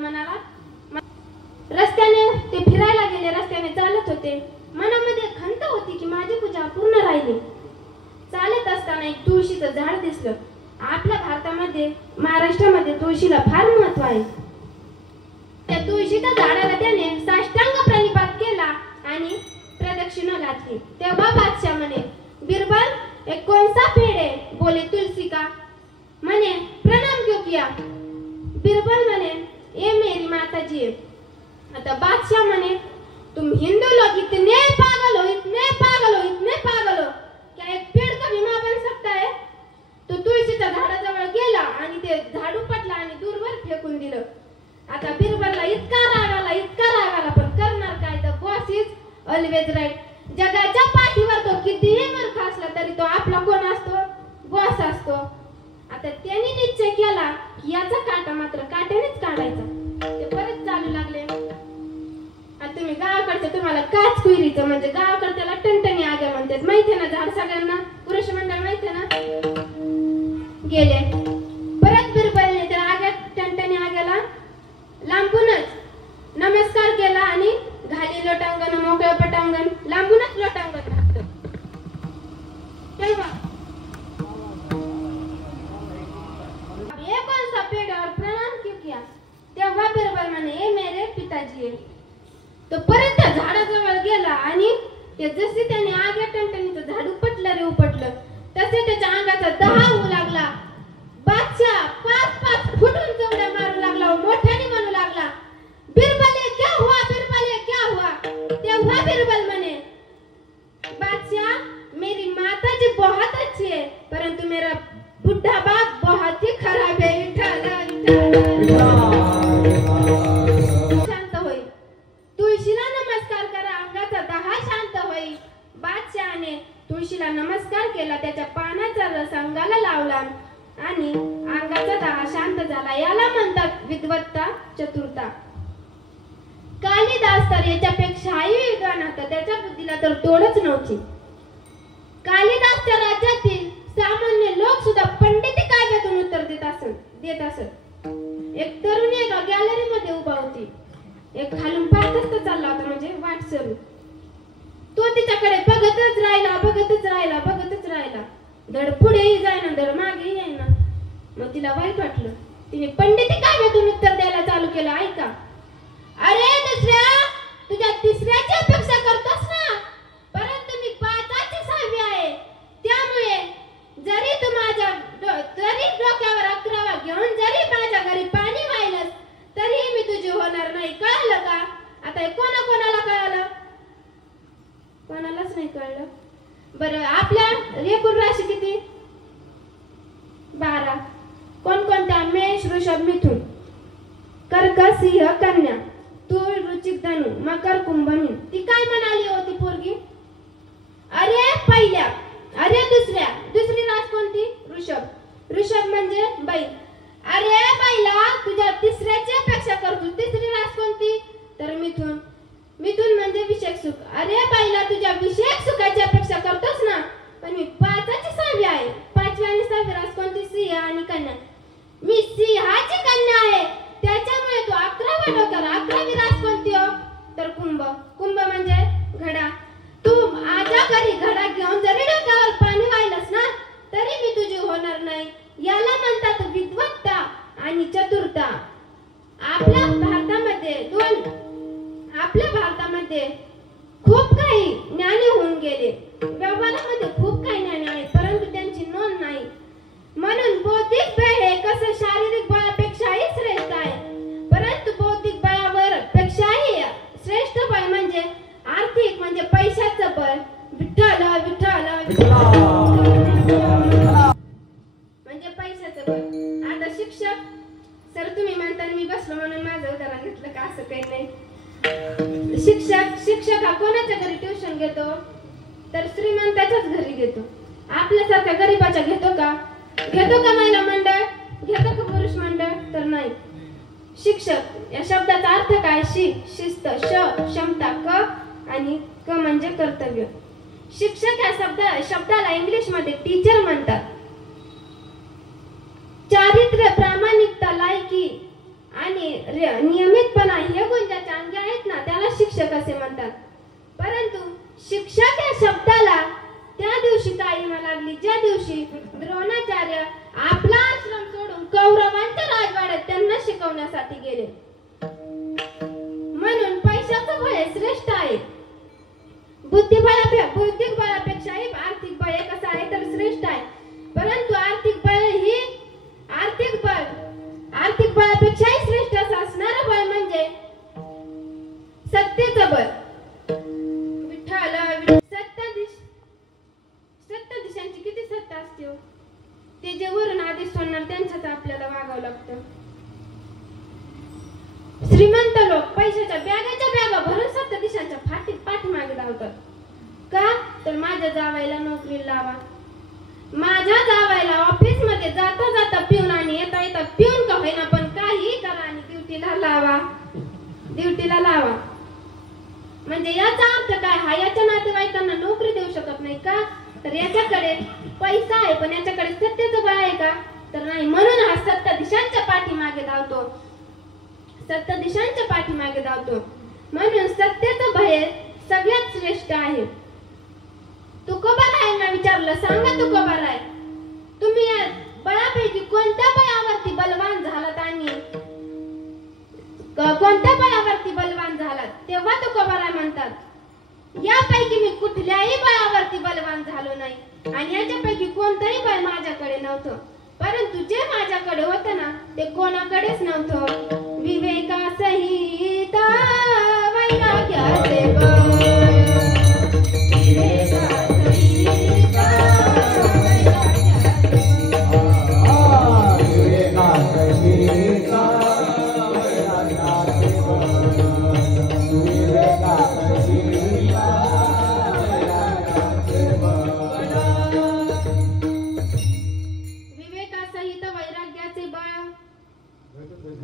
म्हणाला. रस्त्याने ते फिरायला गेले, रस्त्याने चालत होते. मनामध्ये खंत होती की माझी पूजा पूर्ण राहिली. चालत असताना एक तुळशीचं झाड दिसलं. आपल्या भारतामध्ये, महाराष्ट्रामध्ये तुळशीला फार महत्व आहे. त्या तुळशीच्या झाडाला त्याने साष्टांग प्रणिपात केला आणि प्रदक्षिणा घातली. तेव्हा बादशाह म्हणे, बिरबल एक कौन सा पेड़ है? बोले तुलसी का. म्हणे प्रणाम क्यों किया? बिरबल म्हणे ये मेरी माता जी है. आता बादशाह म्हणे, तुम हिंदू लोग इतने पागल हो, इतने पागल हो, इतने पागल हो, क्या एक पेड़ का बीमा बन सकता है? तो तुळशीच्या झाडाजवळ गेला आणि ते झाड उपटला आणि दूरवर फेकून दिलं. आता बिरबलला इतका राग आला, पण करणार काय? तर बॉस इज ऑलवेज राईट. जगाच्या पाठीवर तो कितीही मूर्ख असला तरी तो आपला कोण असतो? बॉस असतो. आता त्यांनी निश्चय केला की याचा काटा मात्र काट्यानेच काढायचा. ते परत चालू लागले. आता तुम्ही गावाकडचे, तुम्हाला काच कुयरीचं म्हणजे गावाकडे त्याला टणटणी आग्या म्हणतात, माहिती ना? झाड सगळ्यांना, पुरुष मंडळ माहिती ना? गेले. परत बिरबलने त्या आग्या, टणटणी आग्याला लांबूनच नमस्कार केला आणि घाली लोटांगण, मोकळं पटांगण, लांबूनच लोटांगण घातलं. तेव्हा ये कौन सा पेड़ और प्रणाम क्यों किया? तेव्हा बिरबल म्हणे, ये मेरे पिताजी है. तो परत त्या झाडाजवळ गेला आणि ते जसे त्याने आग्या टणटणीचं झाड उपटलं तसे त्याच्या अंगाचा दहा होऊ लागला. बादशाह पाच फुटून चवड्या मारू लागला, मोठ्याने म्हणू लागला, बिरबल ये क्या हुआ? बिरबल ये क्या हुआ? तेव्हा बिरबल म्हणे, बादशाह मेरी माताजी बहुत अच्छी है, परंतु मेरा बुढ़ा बाप बहुत ही खराब है. शांत होई. तुळशीला नमस्कार करा, अंगाचा दहा शांत होई. बादशाहने तुळशीला नमस्कार केला, त्याच्या पानाचा रस अंगाला लावला आणि अंगाचा दहा शांत झाला. याला म्हणतात विद्वत्ता चतुरता. कालिदास तर याच्यापेक्षाही विद्वान होता, त्याच्या बुद्धीला तर तोडच नव्हती. कालिदासच्या राज्यातील सामान्य लोक सुद्धा पंडिती काव्यातून उत्तर देत असत. एक तरुणी एका गॅलरी मध्ये उभा होती. एक खालून पाहतच चालला होता, म्हणजे वाट सरू. तो तिच्याकडे बघतच राहिला. धड पुढेही जाईना, धड मागेही येईना. मग तिला वाईट वाटलं. तिने पंडिती काव्यातून उत्तर द्यायला चालू केलं. ऐका, अरे दुसऱ्या, तुझ्या तिसऱ्याची अपेक्षा करतोस ना, परंतु मी पाचाची सहावी आहे. त्यामुळे जरी डोक्यावर 11 घेऊन जरी माझ्या घरी पाणी वाहिलंस तरी मी तुझी होणार नाही. कळलं का? आता कोणाला कळलं? कोणालाच नाही कळलं. बरं, आपल्या एकूण राशी किती? 12. कोणकोणत्या? मेष, वृषभ, मिथुन, कर्क, सिंह, कन्या, तूळ, वृश्चिक, धनु, मकर, कुंभ, मीन. ती काय म्हणाली होती पोरगी? अरे पहिल्या, अरे दुसरी रास कोणती? वृषभ म्हणजे बैल. अरे बैला, तुझ्या तिसऱ्याची अपेक्षा करतो. तिसरी रास कोणती? तर मिथुन म्हणजे विषयक सुख. अरे बैला, तुझ्या विषयक सुखाची अपेक्षा करतोस ना, पण मी पाचाची सहावी आहे. 5वी आणि 6वी रास कोणती? सिंह आणि कन्या. मी सिंहाची कन्या आहे, त्याच्यामुळे तू 11वा डोक्यावर 11वी रास कोणती हो? तर कुंभ म्हणजे घडा. तू माझ्या घरी घडा घेऊन जरी डोक्यावर पाणी वाहिलंस ना तरी मी तुझी होणार नाही. याला म्हणतात विद्वत्ता आणि चतुरता. आपल्या भारतामध्ये खूप काही ज्ञानी होऊन गेले. व्यवहारामध्ये खूप काही ज्ञानी आहेत, परंतु त्यांची नोंद नाही. म्हणून बौद्धिक बळ हे कसं शारीरिक बळापेक्षाही श्रेष्ठ आहे, परंतु बौद्धिक बळावर पेक्षाही श्रेष्ठ बळ म्हणजे आर्थिक, म्हणजे पैशाचं बळ. विठ्ठल म्हणजे पैशाचं बळ. आता शिक्षक, सर तुम्ही म्हणता मी बसलो म्हणून माझं उदाहरण घेतलं का? असं काही नाही. शिक्षक हा कोणाच्या घरी ट्युशन घेतो? तर श्रीमंताच्याच घरी घेतो. आपल्यासारख्या गरीबाच्या घेतो का? महिला मंडळ? घेतो का पुरुष मंडळ? तर नाही. शिक्षक या शब्दाचा अर्थ काय? शिस्त, क्षमता, आणि क म्हणजे कर्तव्य. शिक्षक या शब्दाला इंग्लिश मध्ये टीचर म्हणतात. चारित्र्य, प्रामाणिकता, लायकी आणि नियमितपणा हे गुण ज्याच्या अंगी आहेत ना त्याला शिक्षक असे म्हणतात. परंतु शिक्षक या शब्दाला त्या दिवशी ताळीमा लागली ज्या दिवशी द्रोणाचार्य आपला आश्रम सोडून कौरवांच्या राजवाड्यात त्यांना शिकवण्यासाठी गेले. म्हणून पैशाचं बळ श्रेष्ठ आहे. बौद्धिक बळापेक्षाही आर्थिक बळ कसं आहे तर श्रेष्ठ आहे. परंतु आर्थिक बळापेक्षाही श्रेष्ठ असं असणारं बळ म्हणजे सत्तेचं बळ. सत्य दिशांची किती सत्ता असते हो. ते जे वरून आदेश सोडणार त्यांच्याच आपल्याला वागावं लागतं. श्रीमंत लोक पैशाच्या बॅगा भरून सत्य दिशांच्या पाठीमागे धावतात. का तर माझ्या जावायला नोकरीला लावा, माझ्या जावायला ऑफिस मध्ये जाता जाता पिऊन आणि येता येता पिऊन का होईना पण काही करा आणि ड्युटीला लावा. म्हणजे याचा अर्थ काय हा याच्या नातेवाईकांना नोकरी देऊ शकत नाही का तर याच्याकडे पैसा आहे पण याच्याकडे सत्तेचं बळ आहे का तर नाही. म्हणून हा सत्य दिशांच्या पाठीमागे धावतो. म्हणून सत्याचं भय सगळ्यात श्रेष्ठ आहे. तुकोबारायांना विचारलं, सांगा तुकोबाराय तुम्ही या बळापैकी कोणत्या बळावरती बलवान झालात आणि कोणत्या बळावरती बलवान झालात. तेव्हा तुकोबाराय म्हणतात, यापैकी मी कुठल्याही बळावरती बलवान झालो नाही आणि याच्यापैकी कोणतंही बळ माझ्याकडे नव्हतं. परंतु जे माझ्याकडे होतं ना ते कोणाकडेच नव्हतं. विवेकासहित वैराग्याचे बळ,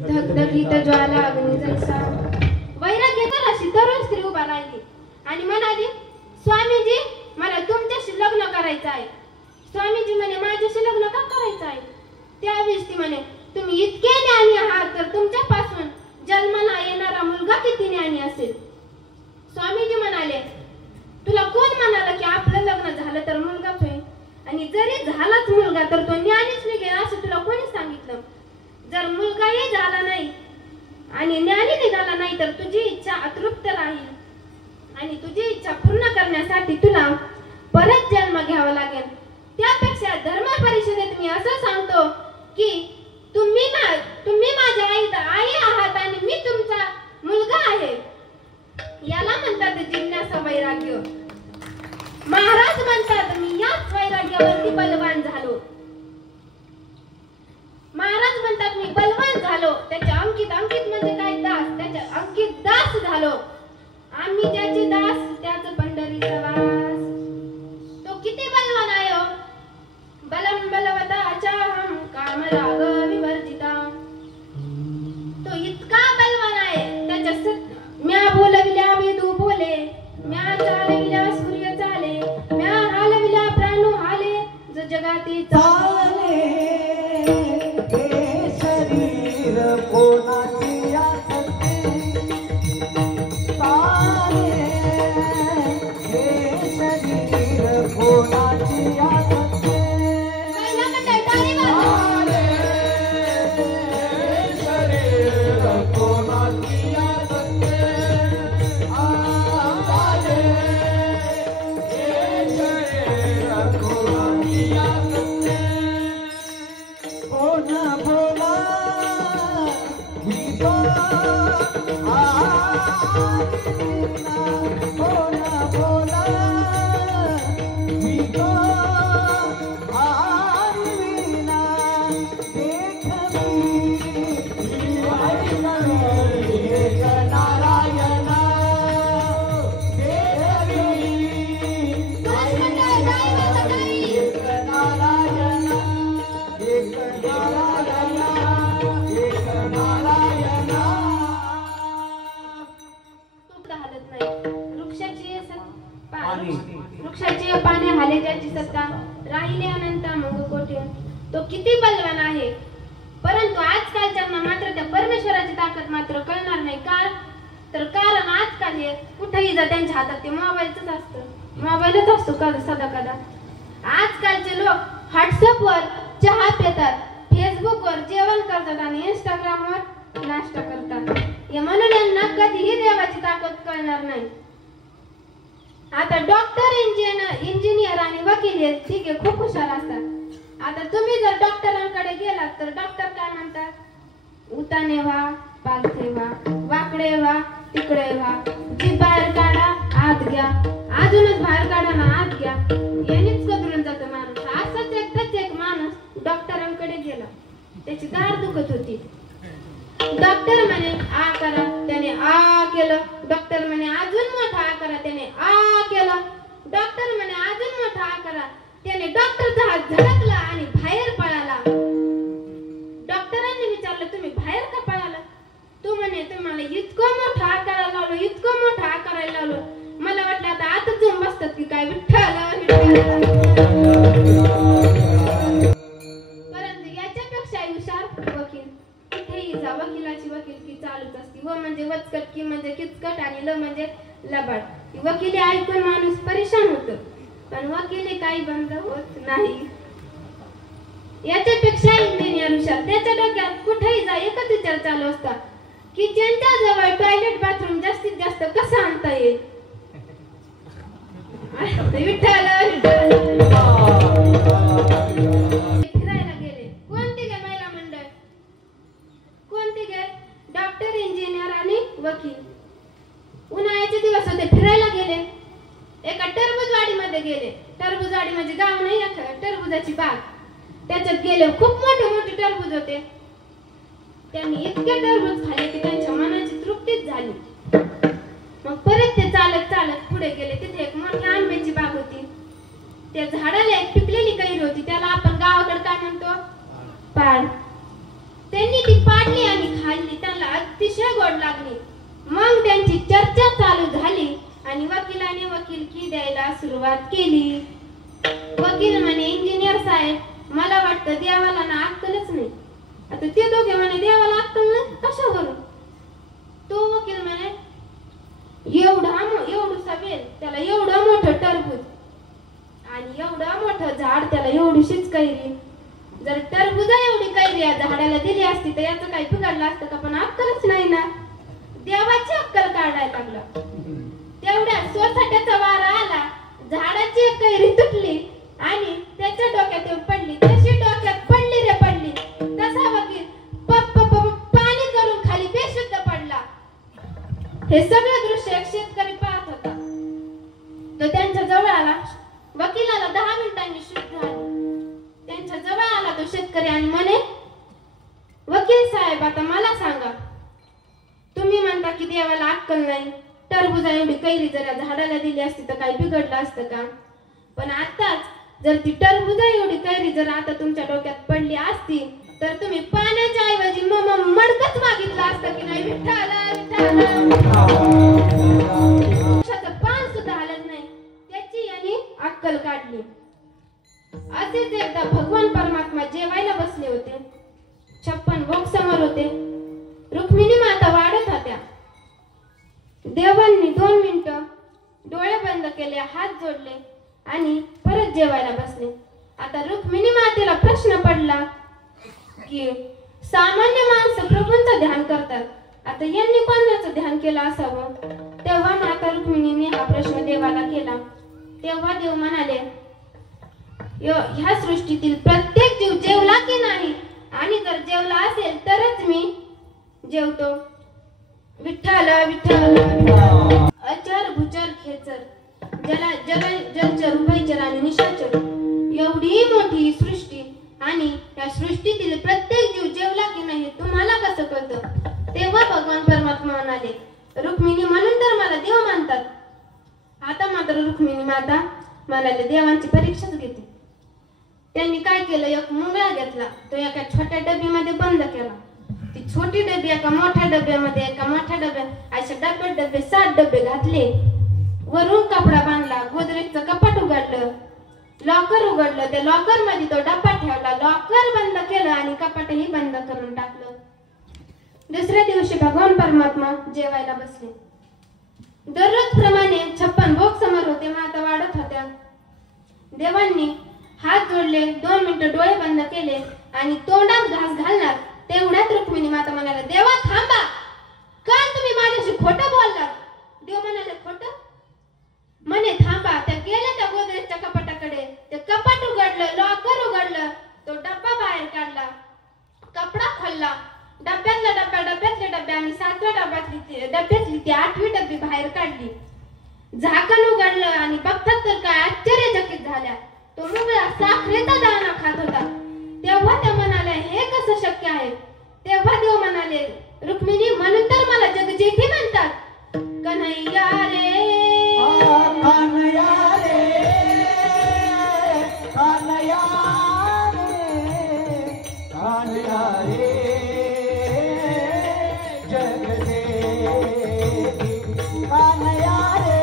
धगधगीत ज्वाला अग्नी जैसा. वैराग्याचा राशी तरुण स्त्री उभा राहिली आणि म्हणाली, स्वामीजी मला तुमच्याशी लग्न करायचं आहे. स्वामीजी म्हणे, माझ्याशी लग्न का करायचं आहे. त्यावेळेस ती म्हणे, तुम्ही इतके ज्ञानी आहात तर तुमच्यापासून जन्माला येणारा मुलगा किती ज्ञानी असेल. स्वामीजी म्हणाले, तुला कोण म्हणाला की आपलं लग्न झालं तर मुलगाच होईल आणि जरी झालाच मुलगा तर तो ज्ञानीच निघेल असं तुला कोणी सांगितलं. जर मुलगाही झाला नाही आणि ज्ञानी निघाला नाही तर तुझी इच्छा अतृप्त राहील आणि तुझी इच्छा पूर्ण करण्यासाठी तुला परत जन्म घ्यावा लागेल. त्यापेक्षा धर्म परिषदेत मी असं सांगतो की तुम्ही माझ्या आई आहात आणि मी तुमचा मुलगा आहे. याला म्हणतात जिज्ञासा वैराग्य. महाराज म्हणतात मी याच वैराग्यावरती बलवान झालो. महाराज म्हणतात मी बलवान झालो. त्याच्या अंकित म्हणजे काय दास, त्याच्या अंकित दास झालो. आम्ही त्याचे दास त्याच पंढरीचा वास. तो किती बलवान आहे हो. बलम बलवताचाहम कामराग विवर्जिता. तो इतका बलवान आहे. त्याच्या म्या बोलविल्या वेदू बोले, म्या चालविल्या सूर्य चाले, म्या हालविल्या प्राणू हाले, जो जगाती चाले. शरीर कोणाची आसक्ती सारे, हे शरीर कोणाची आसक्ती सारे, शरीर कोणाची आसक्ती सारे, हे शरीर कोणाची आसक्ती. कोणा बोला वृक्षाचे पाने हाले ज्याची सत्ता राहिले अनंत मग कोठे. तो किती बलवान आहे. परंतु परंतु आजकालच्यांना मात्र त्या परमेश्वराची ताकद मात्र कळणार नाही. तर कारण आजकाल कुठेही जा त्यांच्या हातात ते मोबाईलच असतं, मोबाईलच असतो सदा कदा. आजकालचे लोक व्हॉट्सअपवर चहा पितात, फेसबुकवर जेवण करतात आणि इंस्टाग्रामवर नाश्ता करतात. म्हणून यांना कधीही देवाची ताकद कळणार नाही. आता डॉक्टर, इंजिनियर आणि वकील ठीक आहे, खूप हुशार असतात. आता तुम्ही जर डॉक्टरांकडे गेलात तर डॉक्टर काय म्हणतात? उताने व्हा, पालथे व्हा, वाकडे व्हा, तिकडे व्हा, जीभ बाहेर काढा, आत घ्या, अजूनच बाहेर काढा ना आत घ्या. यानेच कदरून जातो माणूस. असंच एकदाच एक माणूस डॉक्टरांकडे गेला, त्याची दाढ दुखत होती. डॉक्टर म्हणे आ करा, त्याने आ केलं. डॉक्टर म्हणे अजून मोठा आ करा, त्याने आ केला. डॉक्टर म्हणे अजून मोठा आ करा, त्याने डॉक्टरचा हात झटकला आणि बाहेर पळाला. डॉक्टरांनी विचारलं तुम्ही बाहेर का पळाला? तो म्हणे तुम्हाला इतकं मोठा आ करायला लावलं, इतकं मोठा आ करायला लावलं, मला वाटलं आता आतच जाऊन बसतात की काय. परंतु याच्यापेक्षा हुशार वकील. कुठेही जा वकिलाची वकिलकी चालूच असते. व म्हणजे वचकट, की म्हणजे किचकट आणि ल म्हणजे लबाड. वकिली ऐकून माणूस परेशान होतो, पण वकिली काही बंद होत नाही. याच्यापेक्षा इंजिनियर हुशार. त्याच्या डोक्यात कुठेही जा एकच विचार चालू असता, किचनच्या जवळ टॉयलेट बाथरूम जास्तीत जास्त कसं आणता येईल. फिरायला गेले. कोणती गे महिला मंडळ? कोणती गे? डॉक्टर, इंजिनियर आणि वकील. उन्हाळ्याचे दिवस होते, फिरायला गेले. एका टरबूजवाडीमध्ये गेले. टरबूजवाडी म्हणजे गाव नाही, टरबूजाची बाग. त्याच्यात गेले. खूप मोठे मोठे टरबूज होते. त्यांनी इतके टरबूज खाल्ले की त्यांच्या मनाची तृप्तीच झाली. मग परत ते चालत चालत पुढे गेले. तिथे एक मोठी आंब्याची बाग होती. त्या झाडाला एक पिकलेली कैरी होती, त्याला आपण गावाकडे काय म्हणतो? पाड. त्यांनी ती पाडली आणि खाल्ली. त्यांना अतिशय गोड लागली. मग त्यांची चर्चा चालू झाली आणि वकिलाने वकिलकी द्यायला सुरुवात केली. वकील म्हणे इंजिनियर साहेब, मला वाटतं देवाला ना अक्कलच नाही. आता ते दोघे म्हणे देवाला अक्कल नाही कशावरून? तो वकील म्हणे एवढूसा वेल, त्याला एवढं मोठं टरबूज आणि एवढं मोठं झाड, त्याला एवढीशीच कैरी. जर टरबूजा एवढी कैरी या झाडाला दिली असती तर याचं काही बिघडलं असतं का? पण अक्कलच नाही ना. देवाची अक्कल काढायला लागला. तेवढ्या सोसाट्याचा वारा आला, झाडाची एक कैरी तुटली आणि त्याच्या डोक्यात येऊन पडली. तशी डोक्यात पडली रे पडली, तसा वकील पाणी करून खाली बेशुद्ध पडला. हे सगळे दृश्य एक शेतकरी पाहत होता. तो त्यांच्या जवळ आला. वकिलाला 10 मिनिटांनी शुद्ध झाली. त्यांच्या जवळ आला तो शेतकरी आणि म्हणे, वकील साहेब आता मला सांगा, तुम्ही म्हणता की देवाला अक्कल नाही, टरबूजा एवढी कैरी जर झाडाला दिली असती तर काही बिघडलं असतं का? पण आताच जर ती टरबूजा एवढी कैरी जर आता तुमच्या डोक्यात पडली असती तर तुम्ही पाण्याच्या ऐवजी मडकच मागितलं असतं की नाही? पान सुद्धा हलत नाही. त्याची यांनी अक्कल काढली. असेच एकदा भगवान परमात्मा जेवायला बसले होते. 56 भोग समोर होते. रुक्मिणी माता वाढत होत्या. देवांनी 2 मिनिटं डोळे बंद केले, हात जोडले आणि परत जेवायला बसले. आता रुक्मिणी मातेला प्रश्न पडला की सामान्य माणसं प्रभूंचं ध्यान करतात, आता यांनी कोणाचं ध्यान केलं असावं? तेव्हा माता रुक्मिणीने हा प्रश्न देवाला केला. तेव्हा देव म्हणाले, ह्या सृष्टीतील प्रत्येक जीव जेवला की नाही, आणि जर जेवला असेल तरच मी जेवतो. विठ्ठल विठ्ठल. अचर भुचर खेचर, जलचर उभयचर आणि निशाचर, एवढी मोठी सृष्टी आणि या सृष्टीतील प्रत्येक जीव जेवला की नाही तुम्हाला कसं कळतं? तेव्हा भगवान परमात्मा म्हणाले, रुक्मिणी म्हणून तर मला देव मानतात. आता मात्र रुक्मिणी माता म्हणाले देवांची परीक्षाच घेते. त्यांनी काय केलं, एक मुंगळा घेतला, तो एका छोट्या डबीमध्ये बंद केला. ती छोटी डबी एका मोठ्या डब्यामध्ये, एका मोठ्या डब्यात अशा डबे 7 डबे घातले. वरून कपडा बांधला, गोदरेजचं कपाट उघडलं लॉकर उघडलं, त्या लॉकर मध्ये तो डब्बा ठेवला, लॉकर बंद केलं आणि कपाटही बंद करून टाकलं. दुसऱ्या दिवशी भगवान परमात्मा जेवायला बसले. दररोज प्रमाणे 56 भोग समोर होते, माता वाढत होत्या. देवांनी हात जोडले, 2 मिनिटं डोळे बंद केले आणि तोंडात घास घालणार तेवढ्यात रुक्मिणी माता म्हणाला, देवा थांबा, काल तुम्ही माझ्याशी खोटं बोललात. देव म्हणाले, खोटं? म्हणे थांबा. त्या गेल्या त्या गोदरेजच्या कपाटाकडे, ते कपाट उघडलं, लॉकर उघडलं, तो डब्बा बाहेर काढला, कपडा खोलला, डब्यातला डब्बा, डब्यातले डब्बे आणि 7व्या डब्यातली ती 8वी डब्बी बाहेर काढली. झाकण उघडलं आणि बघतात तर काय आश्चर्यचकित झाल्या, तो मुलगा साखरेचा दाणा खात होता. तेव्हा त्या म्हणाल्या, हे कसं शक्य आहे? तेव्हा देव म्हणाले, रुक्मिणी, म्हणून तर मला जगजेठी म्हणतात. कन्हैया रे, कन्हैया रे, कन्हैया रे, कन्हैया रे, जगजेठी. कन्हैया रे,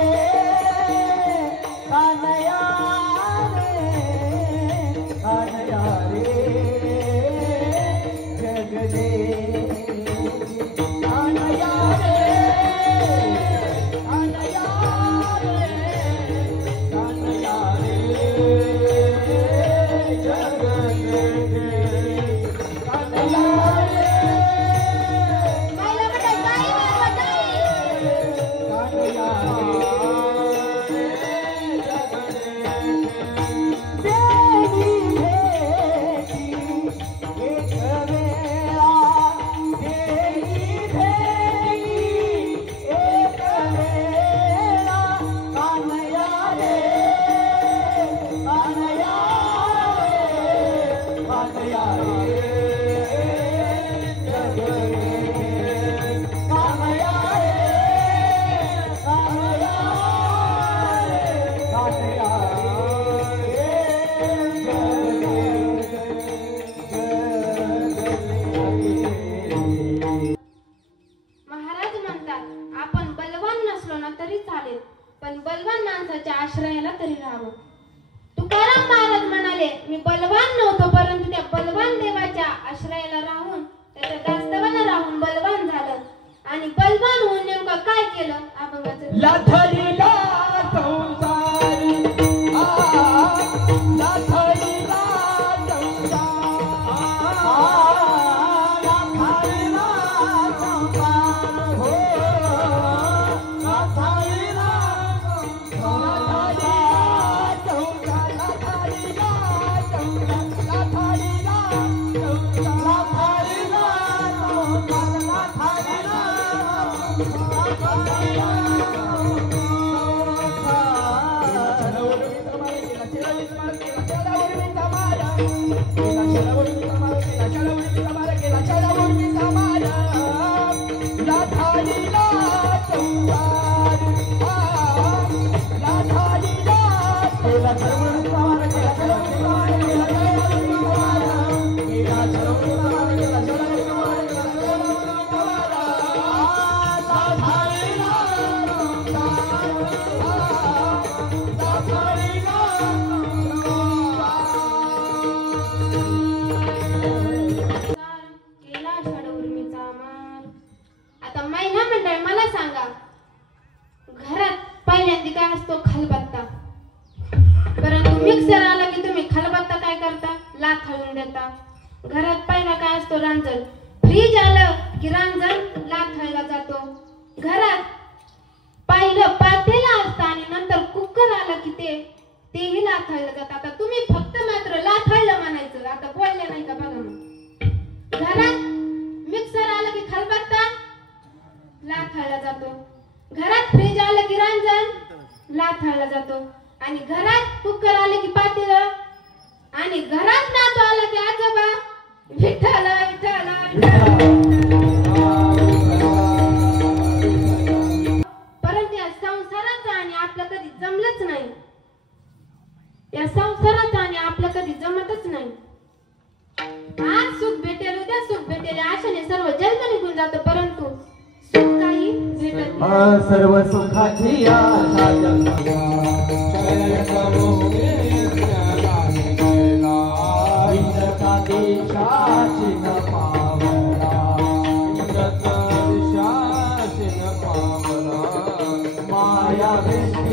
कन्हैया रे, कन्हैया रे, जगजेठी. कन्हैया रे, कन्हैया पण बलवान माणसाच्या आश्रयाला तरी राहावं. तुकाराम महाराज म्हणाले, मी बलवान नव्हतो, परंतु त्या बलवान देवाच्या आश्रयाला राहून, त्याच्या दास्तवाला राहून बलवान झालं. आणि बलवान होऊन नेमकं काय केलं? अभंगाचं लाथडीला संसार, लाथडीला घरात पहिला काय असतो? रांजण. फ्रीज आलं की रांजण लाथळला जातो. घरात पहिलं पातेलं असतं आणि नंतर कुकर आलं की तेही लाथळलं जातं. आता तुम्ही फक्त मात्र लाथळलं म्हणायचं, आता बोलले नाही का बघा. मग घरात मिक्सर आलं की खलबत्ता लाथळला जातो. घरात फ्रीज आलं की रांजण लाथळला जातो. आणि घरात कुकर आलं की पातेलं, आणि घरात नातू आला की आजोबा विठ्ठल विठ्ठल परंतु या संसाराचं आणि आपलं कधी जमलंच नाही. या संसाराचं आणि आपलं कधी जमतच नाही. आज सुख भेटेल, उद्या सुख भेटेल आशाने सर्व जन्म निघून जातो, परंतु सुख काही भेटत नाही. सर्व सुखाची आशा वृष्टी